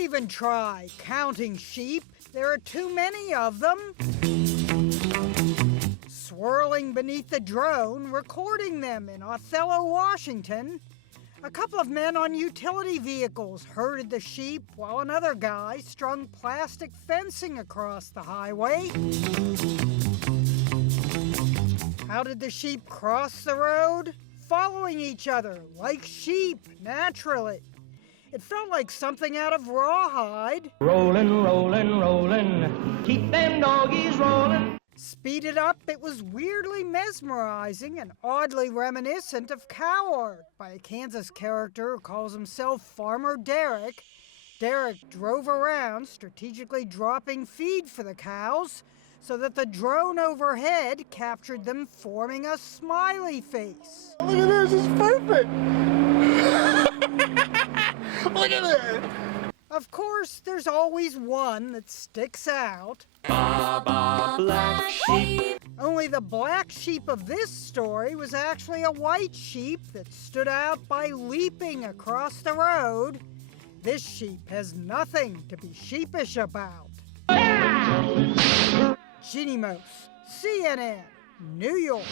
even try counting sheep. There are too many of them. Swirling beneath the drone, recording them in Othello, Washington, a couple of men on utility vehicles herded the sheep while another guy strung plastic fencing across the highway. How did the sheep cross the road? Following each other, like sheep, naturally. It felt like something out of Rawhide. Rollin', rollin', rollin', keep them doggies rollin'. Speeded up, it was weirdly mesmerizing and oddly reminiscent of cow art by a Kansas character who calls himself Farmer Derek. Derek drove around, strategically dropping feed for the cows, so that the drone overhead captured them forming a smiley face. Look at this, it's perfect! Look at it! Of course, there's always one that sticks out. Baba black sheep. Only the black sheep of this story was actually a white sheep that stood out by leaping across the road. This sheep has nothing to be sheepish about. Ginny Mose, CNN, New York.